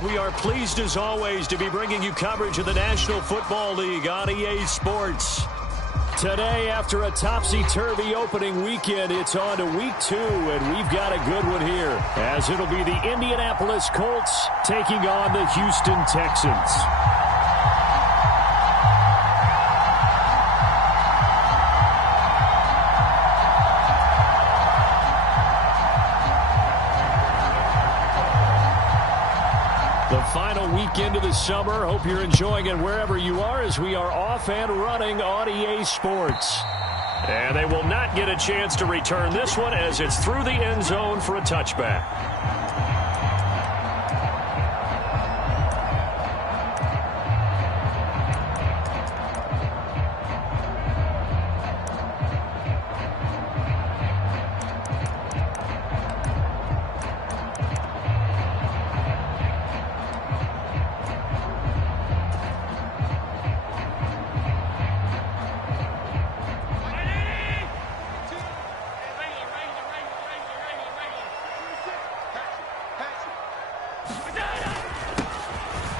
We are pleased as always to be bringing you coverage of the National Football League on EA Sports. Today, after a topsy-turvy opening weekend, it's on to week 2, and we've got a good one here, as it'll be the Indianapolis Colts taking on the Houston Texans. The final weekend of the summer. Hope you're enjoying it wherever you are as we are off and running on EA Sports. And they will not get a chance to return this one as it's through the end zone for a touchback.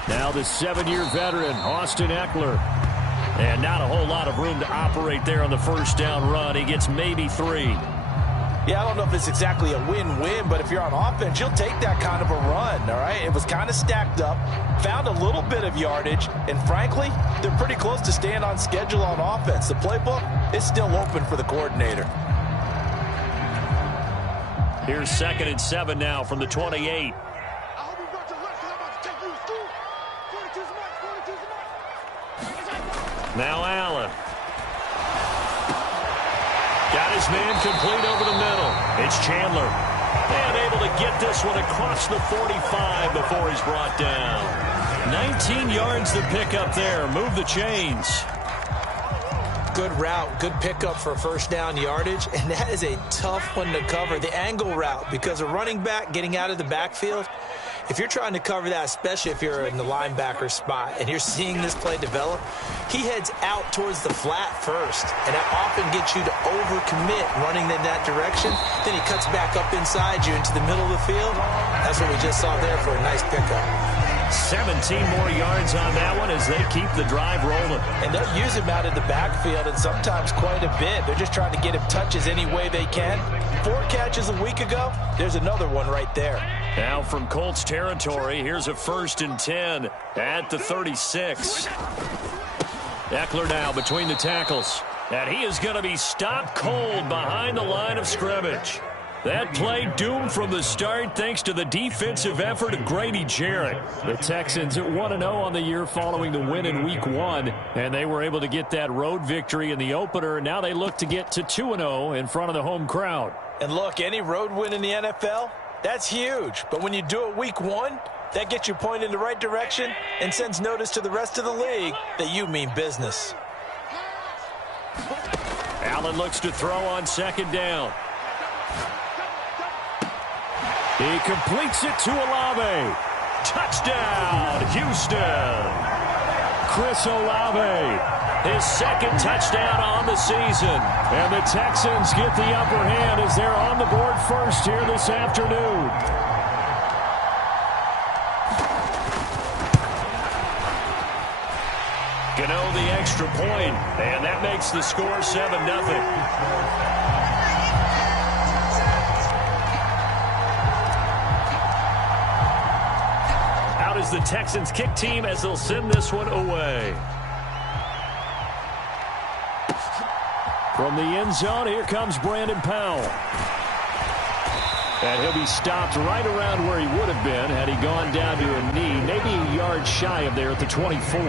Now the 7-year veteran, Austin Eckler. And not a whole lot of room to operate there on the first down run. He gets maybe 3. Yeah, I don't know if it's exactly a win-win, but if you're on offense, you'll take that kind of a run, all right? It was kind of stacked up, found a little bit of yardage, and frankly, they're pretty close to staying on schedule on offense. The playbook is still open for the coordinator. Here's 2nd and 7 now from the 28. Now Allen. Got his man complete over the middle. It's Chandler. And able to get this one across the 45 before he's brought down. 19 yards to pick up there. Move the chains. Good route, good pickup for first down yardage, and that is a tough one to cover. The angle route, because a running back getting out of the backfield, if you're trying to cover that, especially if you're in the linebacker spot and you're seeing this play develop, he heads out towards the flat first, and that often gets you to overcommit running in that direction. Then he cuts back up inside you into the middle of the field. That's what we just saw there for a nice pickup. 17 more yards on that one as they keep the drive rolling. And they'll use him out of the backfield, and sometimes quite a bit. They're just trying to get him touches any way they can. 4 catches a week ago. There's another one right there. Now from Colts territory, here's a 1st and 10 at the 36. Eckler now between the tackles. And he is going to be stopped cold behind the line of scrimmage. That play doomed from the start thanks to the defensive effort of Grady Jarrett. The Texans at 1-0 on the year following the win in Week 1, and they were able to get that road victory in the opener. Now they look to get to 2-0 in front of the home crowd. And look, any road win in the NFL, that's huge. But when you do it Week 1, that gets you pointed in the right direction and sends notice to the rest of the league that you mean business. Allen looks to throw on 2nd down. He completes it to Olave. Touchdown, Houston. Chris Olave, his 2nd touchdown on the season. And the Texans get the upper hand as they're on the board first here this afternoon. Gano the extra point, and that makes the score 7-0. Is the Texans kick team as they'll send this one away. From the end zone, here comes Brandon Powell. And he'll be stopped right around where he would have been had he gone down to a knee, maybe a yard shy of there at the 24.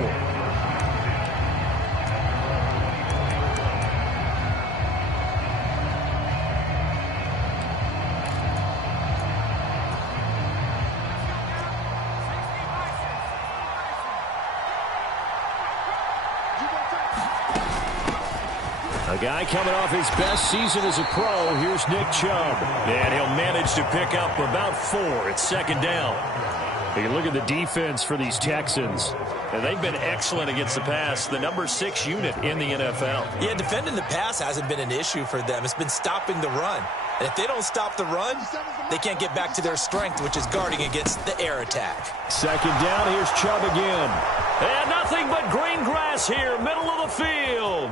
A guy coming off his best season as a pro. Here's Nick Chubb. And he'll manage to pick up about 4 at 2nd down. You look at the defense for these Texans. And they've been excellent against the pass, the number 6 unit in the NFL. Yeah, defending the pass hasn't been an issue for them. It's been stopping the run. And if they don't stop the run, they can't get back to their strength, which is guarding against the air attack. Second down, here's Chubb again. And nothing but green grass here, middle of the field.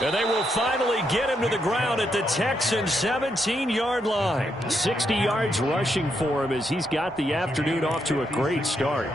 And they will finally get him to the ground at the Texans' 17-yard line. 60 yards rushing for him as he's got the afternoon off to a great start.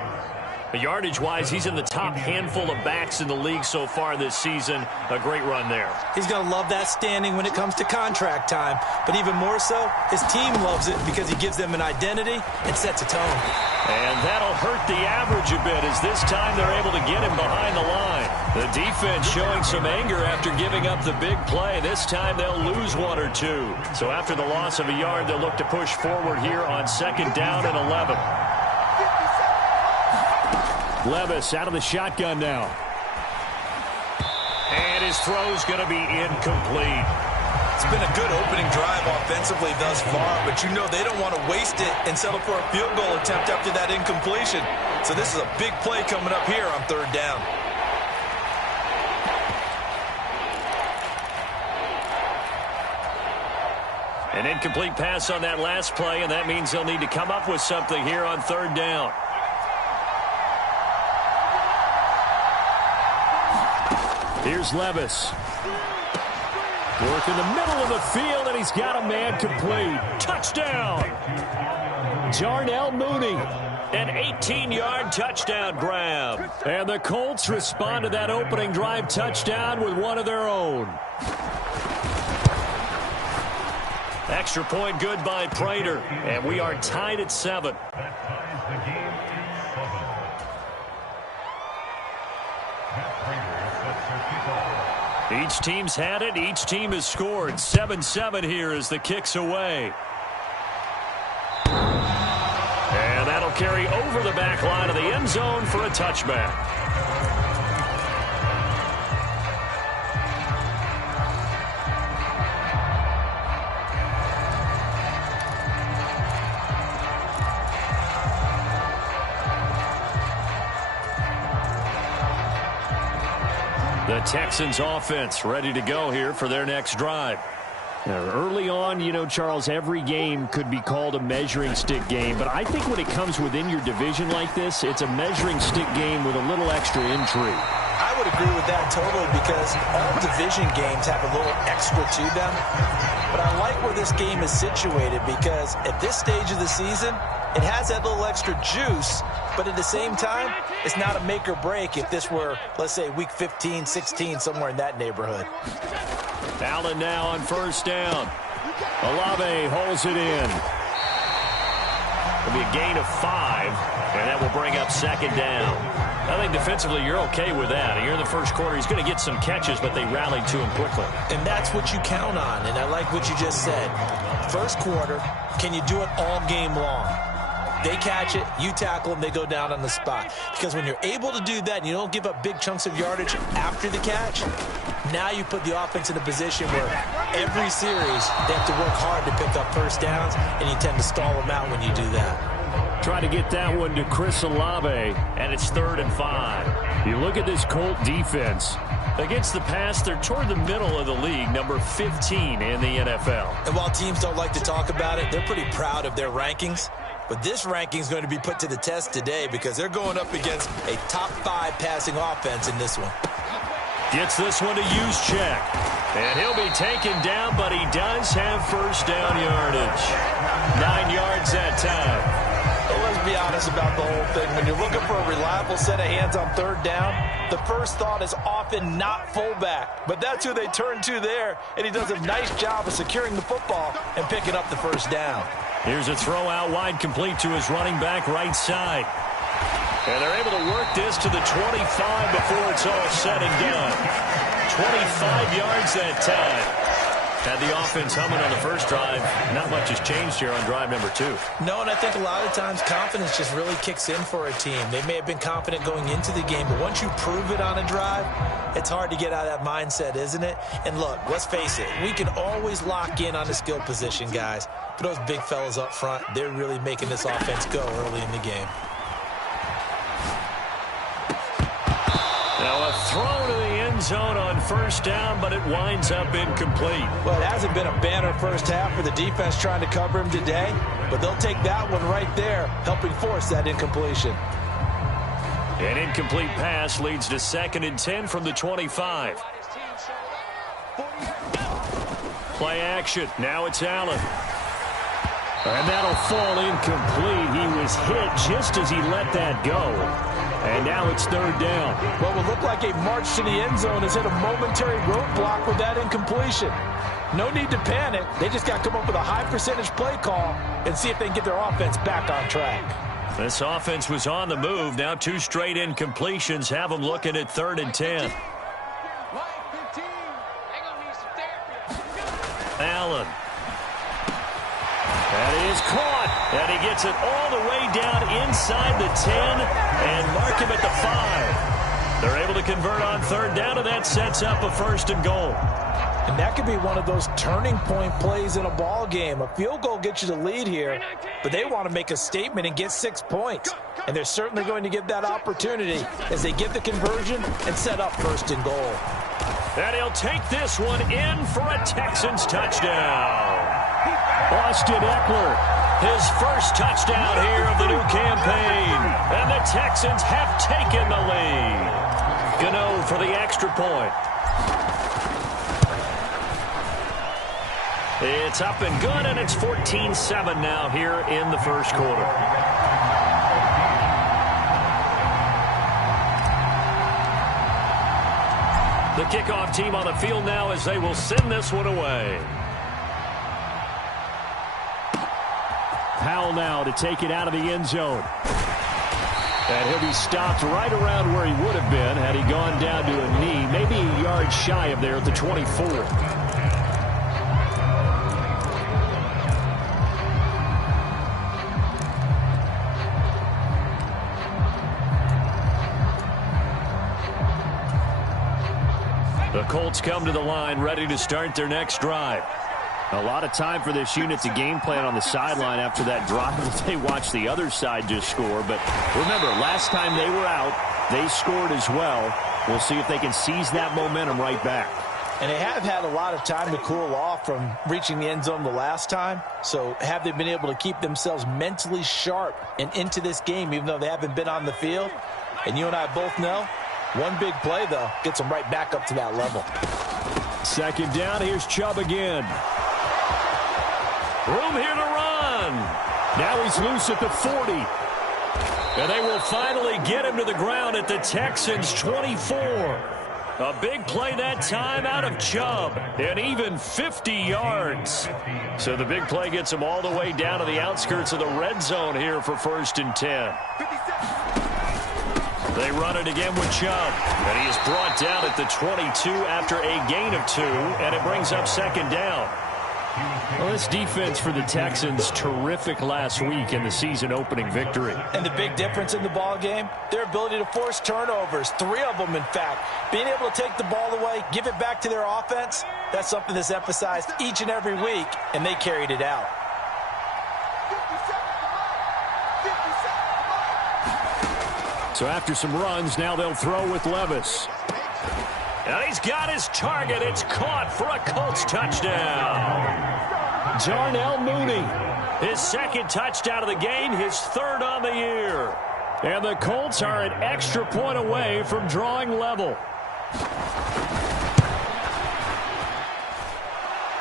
Yardage-wise, he's in the top handful of backs in the league so far this season. A great run there. He's going to love that standing when it comes to contract time. But even more so, his team loves it because he gives them an identity and sets a tone. And that'll hurt the average a bit as this time they're able to get him behind the line. The defense showing some anger after giving up the big play. This time they'll lose 1 or 2. So after the loss of a yard, they'll look to push forward here on second down and 11. Levis out of the shotgun now. And his throw's going to be incomplete. It's been a good opening drive offensively thus far, but you know they don't want to waste it and settle for a field goal attempt after that incompletion. So this is a big play coming up here on third down. An incomplete pass on that last play, and that means they'll need to come up with something here on third down. Here's Levis. Work in the middle of the field, and he's got a man complete. Touchdown! Darnell Mooney. An 18-yard touchdown grab. And the Colts respond to that opening drive touchdown with one of their own. Extra point good by Prater. And we are tied at 7. Each team's had it. Each team has scored. 7-7 here as the kick's away. And that'll carry over the back line of the end zone for a touchback. The Texans offense ready to go here for their next drive. Early on, you know, Charles, every game could be called a measuring stick game. But I think when it comes within your division like this, it's a measuring stick game with a little extra intrigue. I would agree with that totally because all division games have a little extra to them. But I like where this game is situated because at this stage of the season, it has that little extra juice, but at the same time, it's not a make or break if this were, let's say, week 15, 16, somewhere in that neighborhood. Allen now on first down. Olave holds it in. It'll be a gain of 5, and that will bring up second down. I think defensively you're okay with that. Here in the first quarter, he's going to get some catches, but they rallied to him quickly. And that's what you count on, and I like what you just said. First quarter, can you do it all game long? They catch it, you tackle them, they go down on the spot. Because when you're able to do that and you don't give up big chunks of yardage after the catch, now you put the offense in a position where every series they have to work hard to pick up first downs, and you tend to stall them out when you do that. Try to get that one to Chris Olave, and it's 3rd and 5. You look at this Colt defense. Against the pass, they're toward the middle of the league, number 15 in the NFL. And while teams don't like to talk about it, they're pretty proud of their rankings. But this ranking is going to be put to the test today because they're going up against a top 5 passing offense in this one. Gets this one to Juszczyk. And he'll be taken down, but he does have first down yardage. 9 yards that time. Well, let's be honest about the whole thing. When you're looking for a reliable set of hands on third down, the first thought is often not fullback. But that's who they turn to there, and he does a nice job of securing the football and picking up the first down. Here's a throw out wide, complete to his running back right side. And they're able to work this to the 25 before it's all said and done. 25 yards that time. Had the offense humming on the first drive. Not much has changed here on drive number 2. No, and I think a lot of times confidence just really kicks in for a team. They may have been confident going into the game, but once you prove it on a drive, it's hard to get out of that mindset, isn't it? And look, let's face it, we can always lock in on the skill position, guys. But those big fellas up front, they're really making this offense go early in the game. Now a throw to the end zone on first down, but it winds up incomplete. Well, it hasn't been a banner first half for the defense trying to cover him today, but they'll take that one right there, helping force that incompletion. An incomplete pass leads to 2nd and 10 from the 25. Play action. Now it's Allen. And that'll fall incomplete. He was hit just as he let that go. And now it's 3rd down. What would look like a march to the end zone has hit a momentary roadblock with that incompletion. No need to panic. They just got to come up with a high percentage play call and see if they can get their offense back on track. This offense was on the move. Now 2 straight incompletions have them looking at 3rd and 10. Allen. That is caught, and he gets it all the way down inside the 10 and mark him at the 5. They're able to convert on 3rd down, and that sets up a 1st and goal. And that could be one of those turning point plays in a ball game. A field goal gets you the lead here, but they want to make a statement and get 6 points. And they're certainly going to give that opportunity as they get the conversion and set up 1st and goal. And he'll take this one in for a Texans touchdown. Austin Eckler, his first touchdown here of the new campaign. And the Texans have taken the lead. Gano for the extra point. It's up and good, and it's 14-7 now here in the first quarter. The kickoff team on the field now as they will send this one away. Powell now to take it out of the end zone. And he'll be stopped right around where he would have been had he gone down to a knee, maybe a yard shy of there at the 24. The Colts come to the line ready to start their next drive. A lot of time for this unit to game plan on the sideline after that drive that they watched the other side just score. But remember, last time they were out, they scored as well. We'll see if they can seize that momentum right back. And they have had a lot of time to cool off from reaching the end zone the last time. So have they been able to keep themselves mentally sharp and into this game even though they haven't been on the field? And you and I both know, one big play, though, gets them right back up to that level. 2nd down, here's Chubb again. Room here to run. Now he's loose at the 40. And they will finally get him to the ground at the Texans' 24. A big play that time out of Chubb. And even 50 yards. So the big play gets him all the way down to the outskirts of the red zone here for 1st and 10. They run it again with Chubb. And he is brought down at the 22 after a gain of 2. And it brings up 2nd down. Well, this defense for the Texans, terrific last week in the season-opening victory. And the big difference in the ball game, their ability to force turnovers, 3 of them, in fact. Being able to take the ball away, give it back to their offense, that's something that's emphasized each and every week, and they carried it out. So after some runs, now they'll throw with Levis. And he's got his target. It's caught for a Colts touchdown. Darnell Mooney, his 2nd touchdown of the game, his 3rd on the year. And the Colts are an extra point away from drawing level.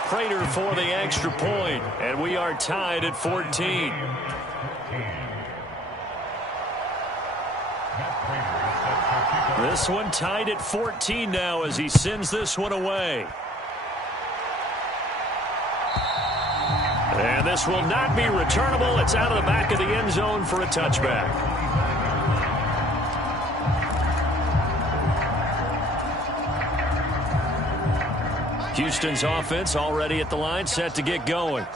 Prater for the extra point, and we are tied at 14. This one tied at 14 now as he sends this one away. And this will not be returnable. It's out of the back of the end zone for a touchback. Houston's offense already at the line, set to get going.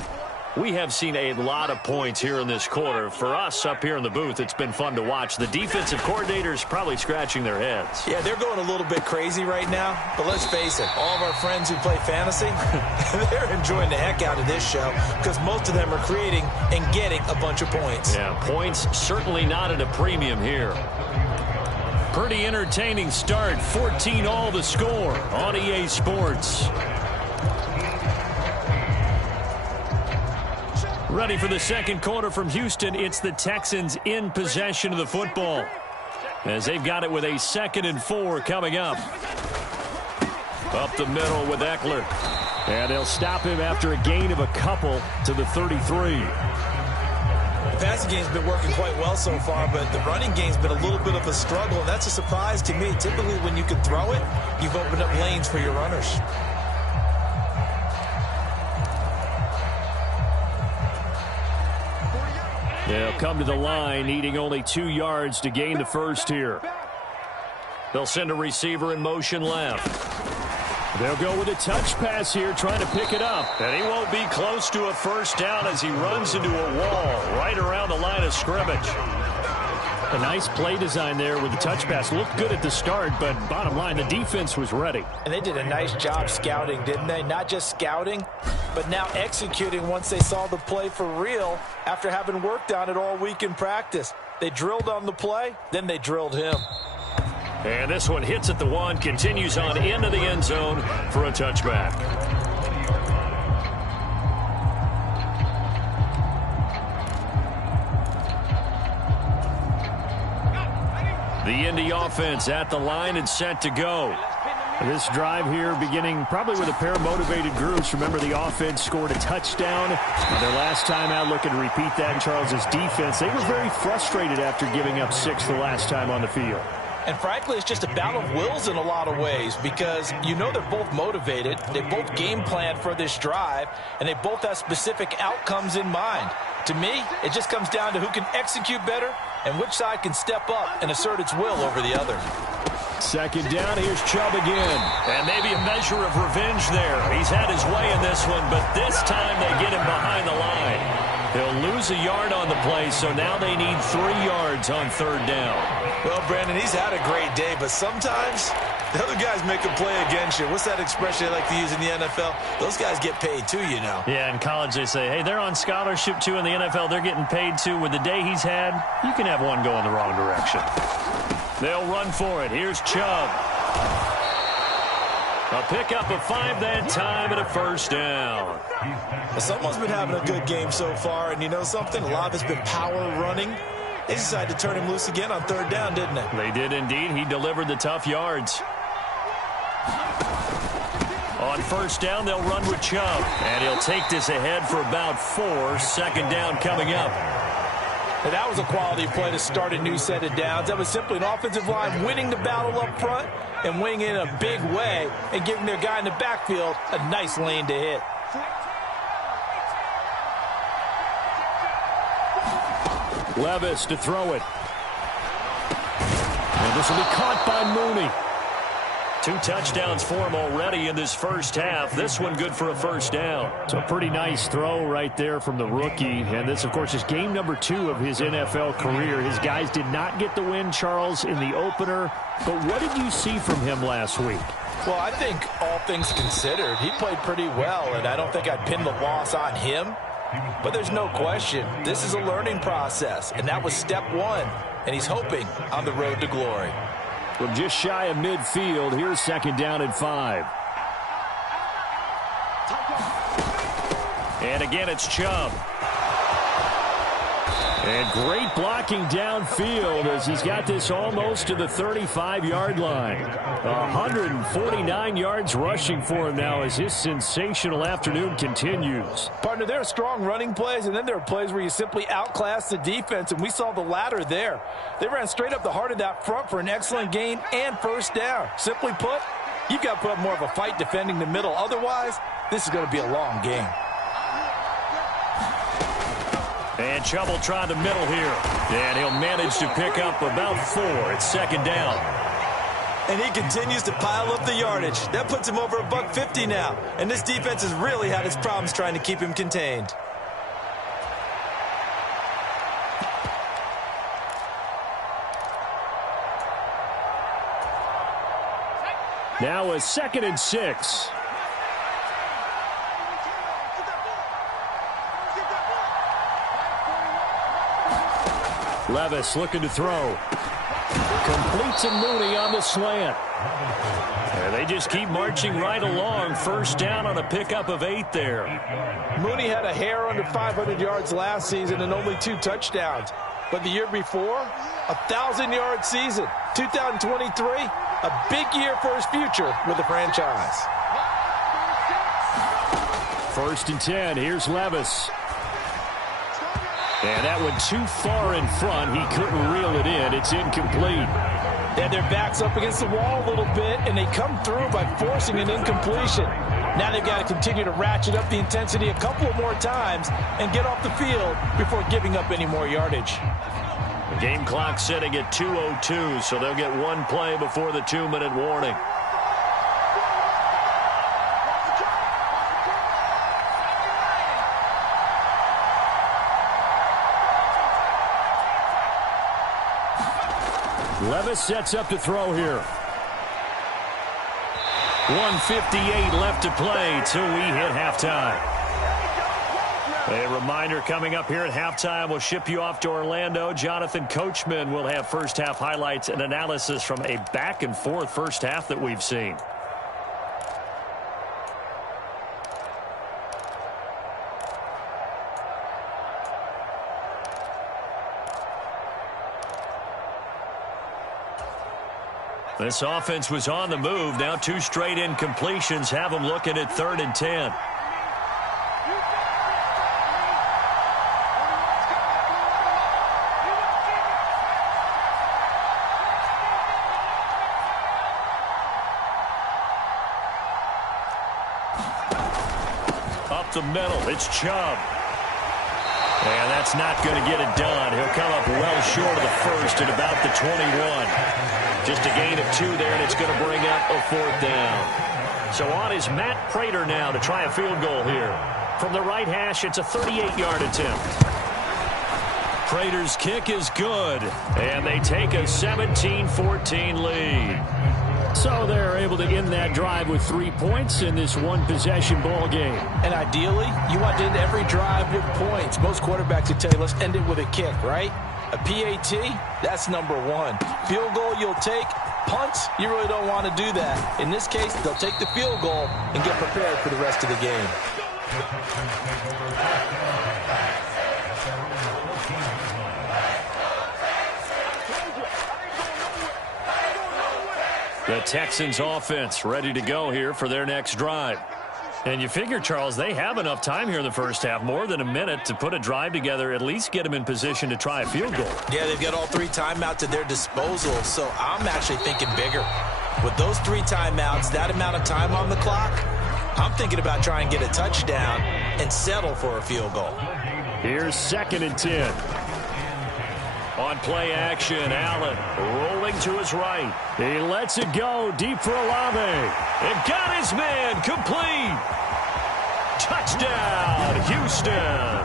We have seen a lot of points here in this quarter. For us up here in the booth, it's been fun to watch. The defensive coordinators probably scratching their heads. Yeah, they're going a little bit crazy right now. But let's face it, all of our friends who play fantasy, they're enjoying the heck out of this show because most of them are creating and getting a bunch of points. Yeah, points certainly not at a premium here. Pretty entertaining start. 14-all the score on EA Sports. Ready for the second quarter from Houston. It's the Texans in possession of the football as they've got it with a 2nd and 4 coming up. Up the middle with Eckler. And they'll stop him after a gain of a couple to the 33. The passing game's been working quite well so far, but the running game's been a little bit of a struggle, and that's a surprise to me. Typically, when you can throw it, you've opened up lanes for your runners. They'll come to the line, needing only 2 yards to gain the first here. They'll send a receiver in motion left. They'll go with a touch pass here, trying to pick it up. And he won't be close to a first down as he runs into a wall right around the line of scrimmage. A nice play design there with the touch pass. Looked good at the start, but bottom line, the defense was ready. And they did a nice job scouting, didn't they? Not just scouting, but now executing once they saw the play for real after having worked on it all week in practice. They drilled on the play, then they drilled him. And this one hits at the 1, continues on into the end zone for a touchback. The Indy offense at the line and set to go. This drive here beginning probably with a pair of motivated groups. Remember, the offense scored a touchdown. Their last time out, looking to repeat that in Charles's defense. They were very frustrated after giving up 6 the last time on the field. And frankly, it's just a battle of wills in a lot of ways because you know they're both motivated. They both game planned for this drive, and they both have specific outcomes in mind. To me, it just comes down to who can execute better and which side can step up and assert its will over the other. 2nd down, here's Chubb again. And maybe a measure of revenge there. He's had his way in this one, but this time they get him behind the line. They'll lose a yard on the play, so now they need 3 yards on 3rd down. Well, Brandon, he's had a great day, but sometimes the other guys make a play against you. What's that expression they like to use in the NFL? Those guys get paid too, you know. Yeah, in college they say, hey, they're on scholarship too. In the NFL, they're getting paid too. With the day he's had, you can have one go in the wrong direction. They'll run for it. Here's Chubb. A pickup of 5 that time and a 1st down. Someone's been having a good game so far, and you know something? A lot of it's been power running. They decided to turn him loose again on 3rd down, didn't they? They did indeed. He delivered the tough yards. On 1st down, they'll run with Chubb. And he'll take this ahead for about 4. 2nd down coming up. And that was a quality play to start a new set of downs. That was simply an offensive line winning the battle up front and winning in a big way and giving their guy in the backfield a nice lane to hit. Levis to throw it. And this will be caught by Mooney. 2 touchdowns for him already in this first half. This one good for a 1st down. So a pretty nice throw right there from the rookie. And this, of course, is game number 2 of his NFL career. His guys did not get the win, Charles, in the opener. But what did you see from him last week? Well, I think all things considered, he played pretty well, and I don't think I'd pin the loss on him. But there's no question, this is a learning process, and that was step 1, and he's hoping on the road to glory. From just shy of midfield, here's 2nd down and 5. And again, it's Chubb. And great blocking downfield as he's got this almost to the 35-yard line. 149 yards rushing for him now as his sensational afternoon continues. Partner, there are strong running plays, and then there are plays where you simply outclass the defense, and we saw the latter there. They ran straight up the heart of that front for an excellent gain and 1st down. Simply put, you've got to put up more of a fight defending the middle. Otherwise, this is going to be a long game. And Chubb will try the middle here. And he'll manage to pick up about 4. It's 2nd down. And he continues to pile up the yardage. That puts him over $150 now. And this defense has really had its problems trying to keep him contained. Now a 2nd and 6. Levis looking to throw. Completes to Mooney on the slant. And they just keep marching right along. First down on a pickup of 8 there. Mooney had a hair under 500 yards last season and only 2 touchdowns. But the year before, 1,000-yard season. 2023, a big year for his future with the franchise. 1st and 10. Here's Levis. And that one too far in front. He couldn't reel it in. It's incomplete. And their back's up against the wall a little bit, and they come through by forcing an incompletion. Now they've got to continue to ratchet up the intensity a couple of more times and get off the field before giving up any more yardage. The game clock setting at 2:02, so they'll get one play before the 2-minute warning. Levis sets up to throw here. 1:58 left to play till we hit halftime. A reminder coming up here at halftime, we'll ship you off to Orlando. Jonathan Coachman will have first half highlights and analysis from a back and forth first half that we've seen. This offense was on the move. Now 2 straight incompletions have them looking at 3rd and 10. Up the middle, it's Chubb. And that's not going to get it done. He'll come up well short of the first at about the 21. Just a gain of 2 there, and it's going to bring up a 4th down. So on is Matt Prater now to try a field goal here. From the right hash, it's a 38-yard attempt. Prater's kick is good, and they take a 17-14 lead. So they're able to end that drive with 3 points in this one-possession ball game. And ideally, you want to end every drive with points. Most quarterbacks would tell you, let's end it with a kick, right? A PAT, that's number 1. Field goal you'll take. Punts, you really don't want to do that. In this case, they'll take the field goal and get prepared for the rest of the game. The Texans offense ready to go here for their next drive. And you figure, Charles, they have enough time here in the first half, more than a minute, to put a drive together, at least get them in position to try a field goal. Yeah, they've got all 3 timeouts at their disposal, so I'm actually thinking bigger. With those 3 timeouts, that amount of time on the clock, I'm thinking about trying to get a touchdown and settle for a field goal. Here's 2nd and 10. On play action, Allen rolling to his right. He lets it go deep for Olave. And got his man complete. Touchdown, Houston.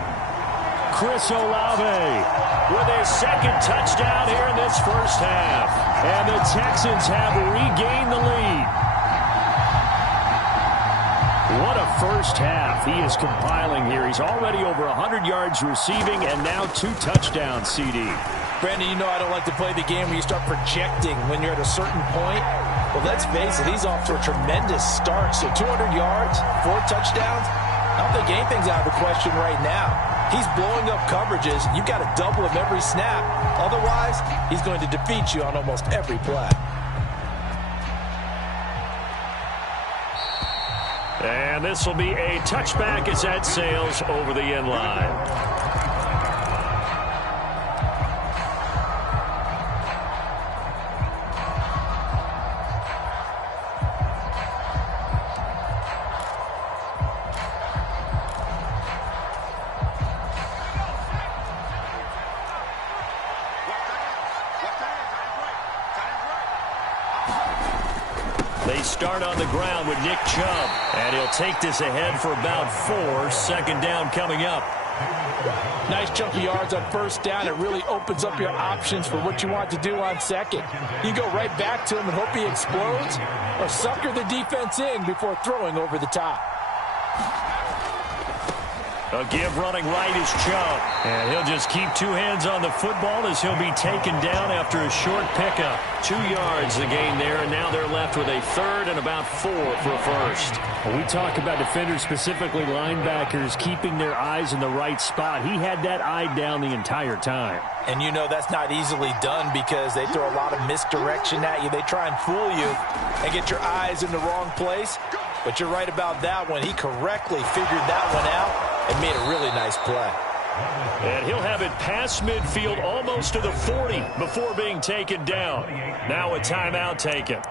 Chris Olave with his 2nd touchdown here in this first half. And the Texans have regained the lead. What a first half he is compiling here. He's already over 100 yards receiving and now 2 touchdowns, CD. Brandon, you know I don't like to play the game where you start projecting when you're at a certain point. Well, let's face it, he's off to a tremendous start. So 200 yards, 4 touchdowns. I don't think anything's out of the question right now. He's blowing up coverages. You've got to double him every snap. Otherwise, he's going to defeat you on almost every play. And this will be a touchback as that sails over the end line. They start on the ground with Nick Chubb. And he'll take this ahead for about 4. Second down coming up. Nice chunk of yards on first down. It really opens up your options for what you want to do on second. You go right back to him and hope he explodes, or sucker the defense in before throwing over the top. A give running right is Chubb. And he'll just keep 2 hands on the football as he'll be taken down after a short pickup. 2 yards the gain there, and now they're left with a third and about 4 for a first. When we talk about defenders, specifically linebackers, keeping their eyes in the right spot. He had that eye down the entire time. And you know that's not easily done because they throw a lot of misdirection at you. They try and fool you and get your eyes in the wrong place. But you're right about that one. He correctly figured that one out and made a really nice play. And he'll have it past midfield almost to the 40 before being taken down. Now a timeout taken.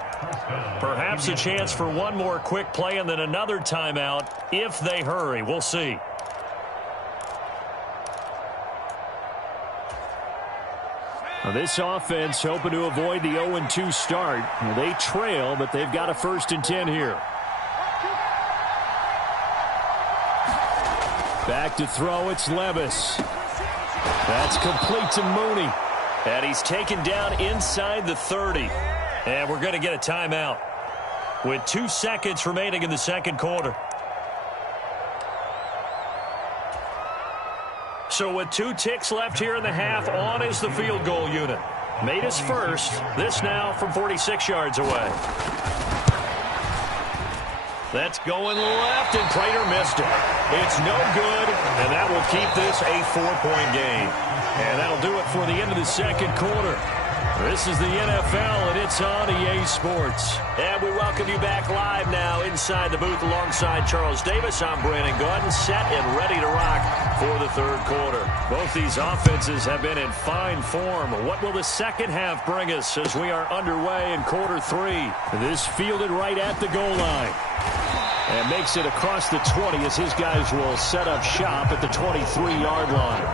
Perhaps a chance for one more quick play and then another timeout if they hurry. We'll see. Now this offense hoping to avoid the 0-2 start. They trail, but they've got a 1st and 10 here. Back to throw, it's Levis. That's complete to Mooney. And he's taken down inside the 30. And we're going to get a timeout with 2 seconds remaining in the second quarter. So with 2 ticks left here in the half, on is the field goal unit. Made his first. This now from 46 yards away. That's going left, and Prater missed it. It's no good, and that will keep this a 4-point game. And that'll do it for the end of the second quarter. This is the NFL, and it's on EA Sports. And we welcome you back live now inside the booth alongside Charles Davis. I'm Brandon Gordon, set and ready to rock for the third quarter. Both these offenses have been in fine form. What will the second half bring us as we are underway in quarter 3? This fielded right at the goal line. And makes it across the 20 as his guys will set up shop at the 23-yard line.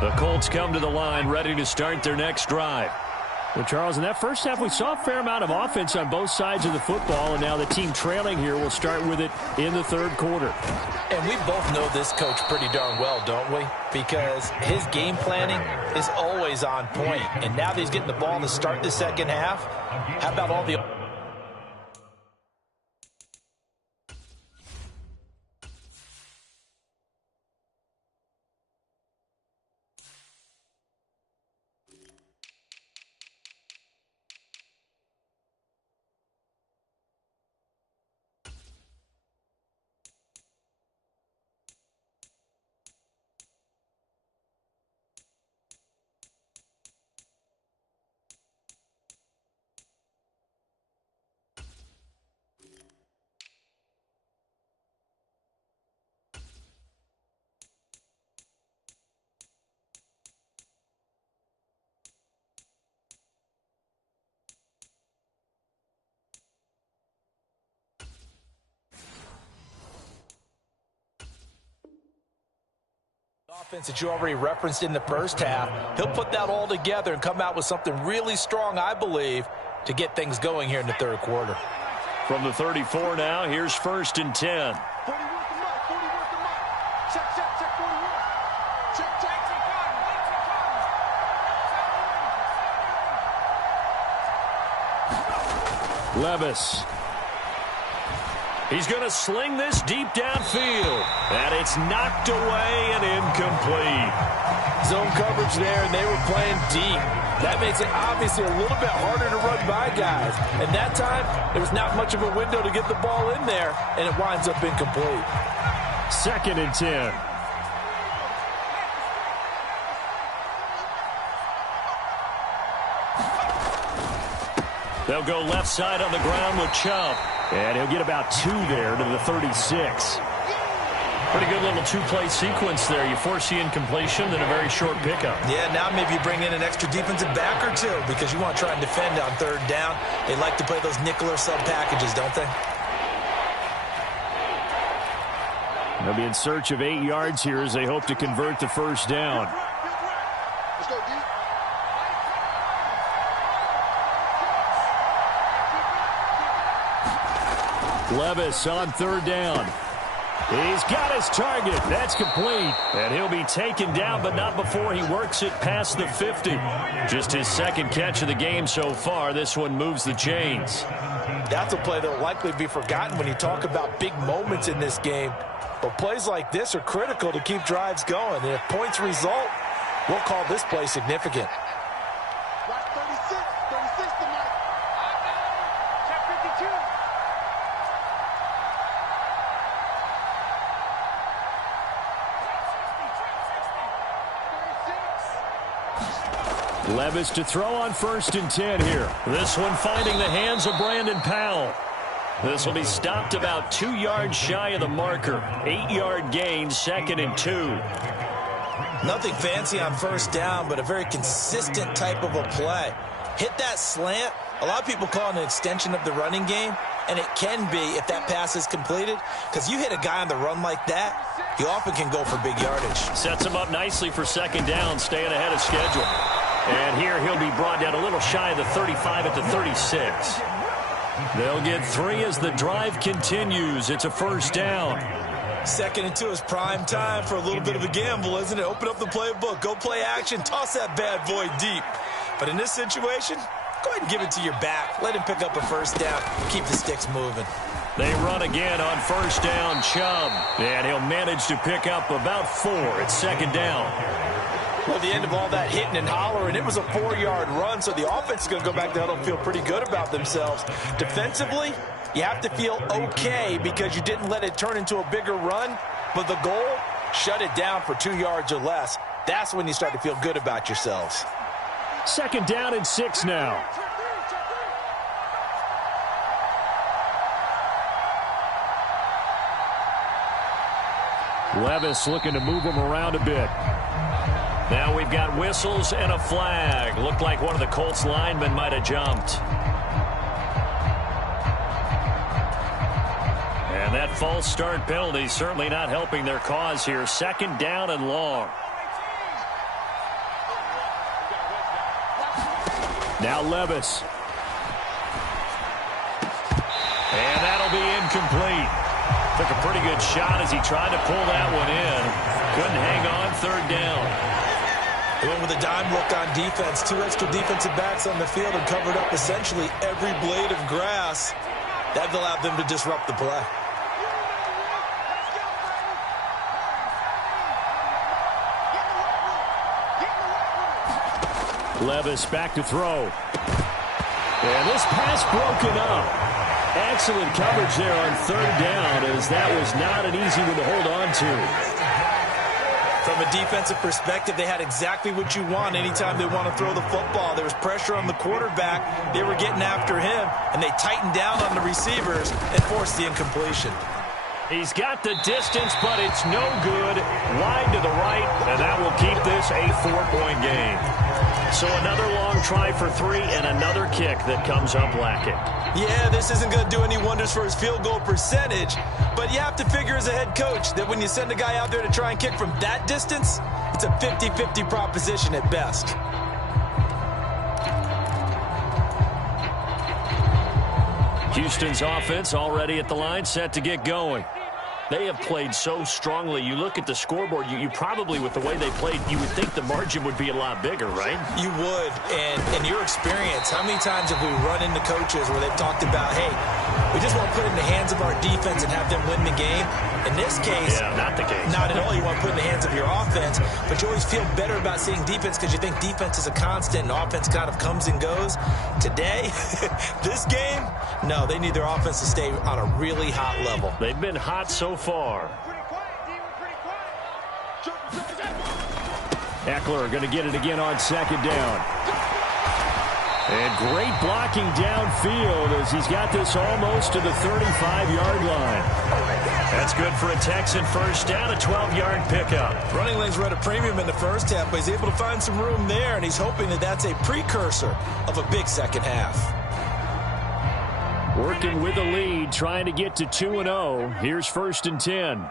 The Colts come to the line ready to start their next drive. Well, Charles, in that first half, we saw a fair amount of offense on both sides of the football, and now the team trailing here will start with it in the third quarter. And we both know this coach pretty darn well, don't we? Because his game planning is always on point. And now that he's getting the ball to start the second half, how about all the... offense that you already referenced in the first half, he'll put that all together and come out with something really strong, I believe, to get things going here in the third quarter. From the 34 now, here's 1st and 10. Levis. He's going to sling this deep downfield. And it's knocked away and incomplete. Zone coverage there, and they were playing deep. That makes it obviously a little bit harder to run by guys. And that time, there was not much of a window to get the ball in there, and it winds up incomplete. 2nd and 10. They'll go left side on the ground with Chubb. And he'll get about 2 there to the 36. Pretty good little two-play sequence there. You force the incompletion, then a very short pickup. Yeah, now maybe you bring in an extra defensive back or two because you want to try and defend on third down. They like to play those nickel or sub packages, don't they? They'll be in search of 8 yards here as they hope to convert the first down. Let's go, D. Levis on third down. He's got his target. That's complete. And he'll be taken down, but not before he works it past the 50. Just his second catch of the game so far. This one moves the chains. That's a play that will likely be forgotten when you talk about big moments in this game. But plays like this are critical to keep drives going. And if points result, we'll call this play significant. Watch 36 tonight. Check 52. Levis to throw on 1st and 10 here. This one finding the hands of Brandon Powell. This will be stopped about 2 yards shy of the marker. 8-yard gain, 2nd and 2. Nothing fancy on first down, but a very consistent type of a play. Hit that slant. A lot of people call it an extension of the running game, and it can be if that pass is completed, because you hit a guy on the run like that, he often can go for big yardage. Sets him up nicely for 2nd down, staying ahead of schedule. And here he'll be brought down a little shy of the 35 at the 36. They'll get 3 as the drive continues. It's a first down. 2nd and 2 is prime time for a little bit of a gamble, isn't it? Open up the playbook, go play action, toss that bad boy deep. But in this situation, go ahead and give it to your back. Let him pick up a first down. Keep the sticks moving. They run again on first down, Chubb. And he'll manage to pick up about 4 at 2nd down. Well, the end of all that hitting and hollering, it was a 4-yard run, so the offense is going to go back to huddle and feel pretty good about themselves. Defensively, you have to feel okay because you didn't let it turn into a bigger run, but the goal, shut it down for 2 yards or less. That's when you start to feel good about yourselves. 2nd down and 6 now. Levis looking to move him around a bit. Now we've got whistles and a flag. Looked like one of the Colts linemen might have jumped. And that false start penalty certainly not helping their cause here. 2nd down and long. Now Levis. And that'll be incomplete. Took a pretty good shot as he tried to pull that one in. Couldn't hang on 3rd down. They went with a dime look on defense. 2 extra defensive backs on the field and covered up essentially every blade of grass. That allowed them to disrupt the play. Levis back to throw. And this pass broken up. Excellent coverage there on 3rd down, as that was not an easy one to hold on to. From a defensive perspective, they had exactly what you want anytime they want to throw the football. There was pressure on the quarterback. They were getting after him, and they tightened down on the receivers and forced the incompletion. He's got the distance, but it's no good. Wide to the right, and that will keep this a 4-point game. So another long try for 3 and another kick that comes up lacking. Yeah, this isn't going to do any wonders for his field goal percentage, but you have to figure as a head coach that when you send a guy out there to try and kick from that distance, it's a 50-50 proposition at best. Houston's offense already at the line, set to get going. They have played so strongly. You look at the scoreboard, you probably, with the way they played, you would think the margin would be a lot bigger, right? You would. And in your experience, how many times have we run into coaches where they've talked about, hey, we just want to put it in the hands of our defense and have them win the game? In this case, yeah, not the case. Not at all. You want to put it in the hands of your offense, but you always feel better about seeing defense because you think defense is a constant and offense kind of comes and goes. Today, this game, no, they need their offense to stay on a really hot level. They've been hot so far. Eckler going to get it again on 2nd down. And great blocking downfield as he's got this almost to the 35-yard line. That's good for a Texan first down, a 12-yard pickup. Running lanes were at a premium in the first half, but he's able to find some room there, and he's hoping that that's a precursor of a big second half. Working with the lead, trying to get to 2-0. Here's 1st and 10.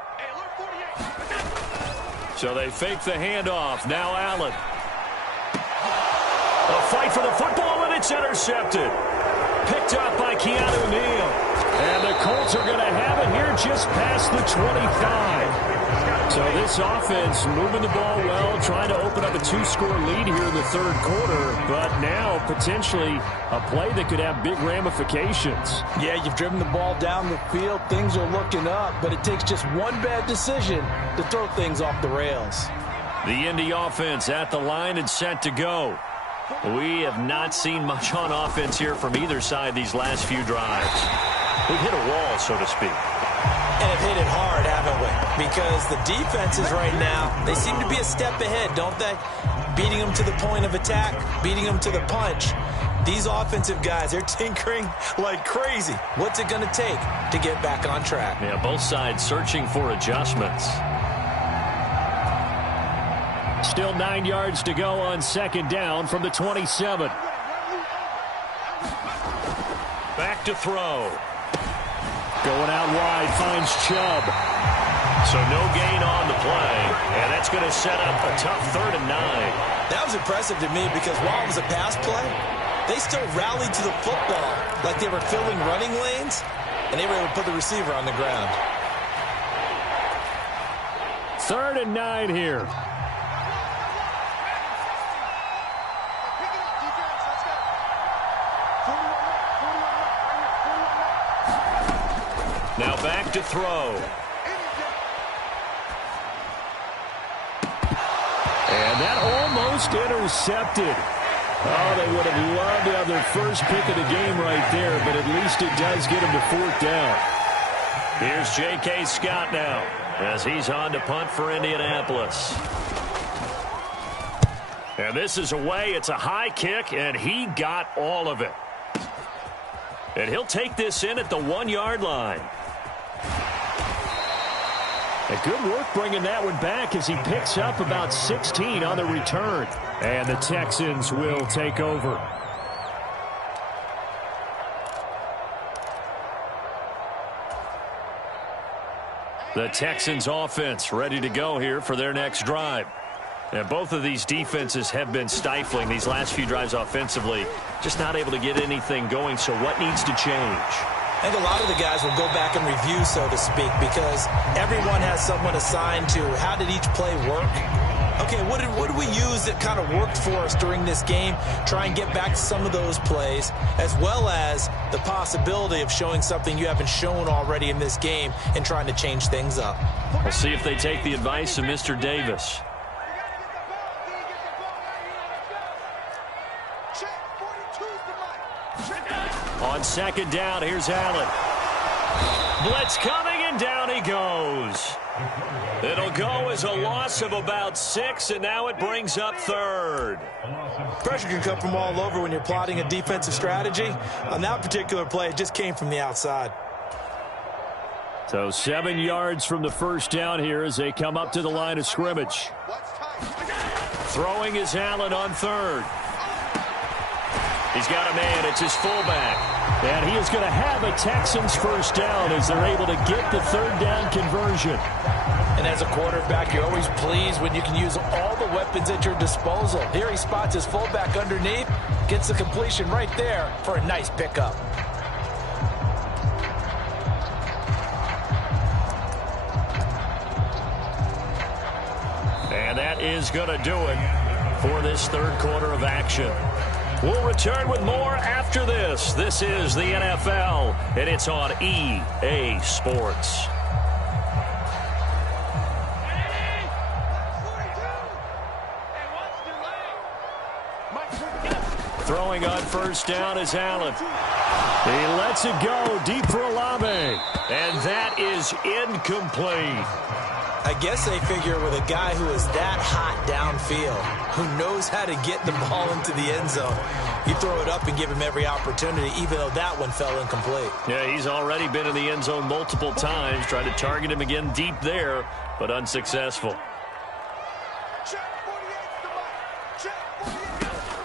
So they fake the handoff. Now Allen. A fight for the football, and it's intercepted. Picked up by Keanu Neal. And the Colts are going to have it here just past the 25. So this offense moving the ball well, trying to open up a 2-score lead here in the third quarter. But now potentially a play that could have big ramifications. Yeah, you've driven the ball down the field. Things are looking up, but it takes just one bad decision to throw things off the rails. The Indy offense at the line and set to go. We have not seen much on offense here from either side these last few drives. We've hit a wall, so to speak. And have hit it hard, haven't we? Because the defenses right now, they seem to be a step ahead, don't they? Beating them to the point of attack, beating them to the punch. These offensive guys, they're tinkering like crazy. What's it going to take to get back on track? Yeah, both sides searching for adjustments. Still 9 yards to go on 2nd down from the 27. Back to throw. Going out wide, finds Chubb. So no gain on the play, and that's going to set up a tough 3rd and 9. That was impressive to me because while it was a pass play, they still rallied to the football like they were filling running lanes, and they were able to put the receiver on the ground. 3rd and 9 here. Now back to throw. And that almost intercepted. Oh, they would have loved to have their first pick of the game right there, but at least it does get them to 4th down. Here's J.K. Scott now as he's on to punt for Indianapolis. And this is away. It's a high kick, and he got all of it. And he'll take this in at the 1-yard line. And good work bringing that one back as he picks up about 16 on the return. And the Texans will take over. The Texans offense ready to go here for their next drive. And both of these defenses have been stifling these last few drives offensively. Just not able to get anything going, so what needs to change? I think a lot of the guys will go back and review, so to speak, because everyone has someone assigned to how did each play work. Okay, what did we use that kind of worked for us during this game? Try and get back to some of those plays, as well as the possibility of showing something you haven't shown already in this game and trying to change things up. We'll see if they take the advice of Mr. Davis. On 2nd down, here's Allen. Blitz coming, and down he goes. It'll go as a loss of about 6, and now it brings up 3rd. Pressure can come from all over when you're plotting a defensive strategy. On that particular play, it just came from the outside. So 7 yards from the 1st down here as they come up to the line of scrimmage. Throwing is Allen on 3rd. He's got a man. It's his fullback. And he is going to have a Texans 1st down as they're able to get the 3rd down conversion. And as a quarterback, you're always pleased when you can use all the weapons at your disposal. Here he spots his fullback underneath, gets the completion right there for a nice pickup. And that is going to do it for this 3rd quarter of action. We'll return with more after this. This is the NFL, and it's on EA Sports. Throwing on 1st down is Allen. He lets it go deep for Olave. And that is incomplete. I guess they figure with a guy who is that hot downfield, who knows how to get the ball into the end zone, you throw it up and give him every opportunity, even though that one fell incomplete. Yeah, he's already been in the end zone multiple times, tried to target him again deep there, but unsuccessful.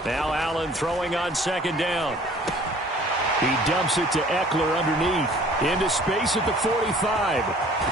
Now Allen throwing on second down. He dumps it to Eckler underneath. Into space at the 45.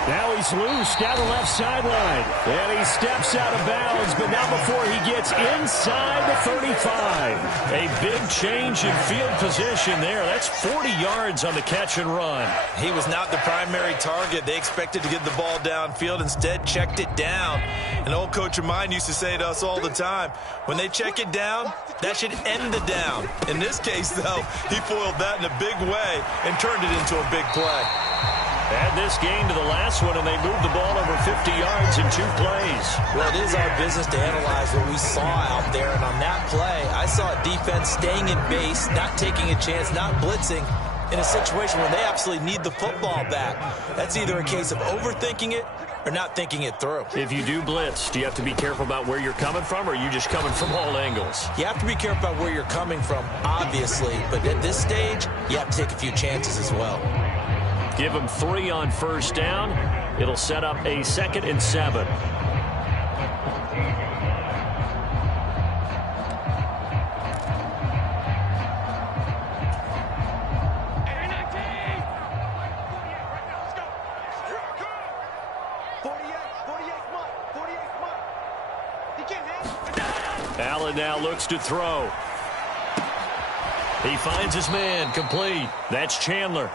Now he's loose down the left sideline. And he steps out of bounds, but not before he gets inside the 35. A big change in field position there. That's 40 yards on the catch and run. He was not the primary target. They expected to get the ball downfield. Instead, checked it down. An old coach of mine used to say to us all the time, when they check it down, that should end the down. In this case, though, he foiled that in a big way and turned it into a big play. Add this game to the last one, and they moved the ball over 50 yards in 2 plays. Well, it is our business to analyze what we saw out there, and on that play, I saw a defense staying in base, not taking a chance, not blitzing, in a situation where they absolutely need the football back. That's either a case of overthinking it or not thinking it through. If you do blitz, do you have to be careful about where you're coming from, or are you just coming from all angles? You have to be careful about where you're coming from, obviously, but at this stage, you have to take a few chances as well. Give him 3 on first down. It'll set up a 2nd and 7. Allen now looks to throw. He finds his man, complete. That's Chandler.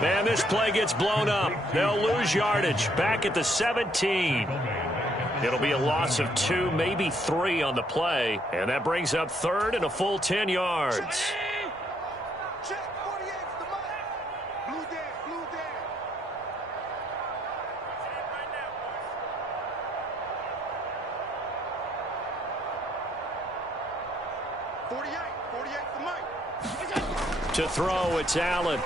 Man, this play gets blown up. They'll lose yardage. Back at the 17. It'll be a loss of 2, maybe 3 on the play. And that brings up 3rd and a full 10 yards. Check 48 for the mark. Blue down, blue down. 48 for Mike. To throw, it's Allen.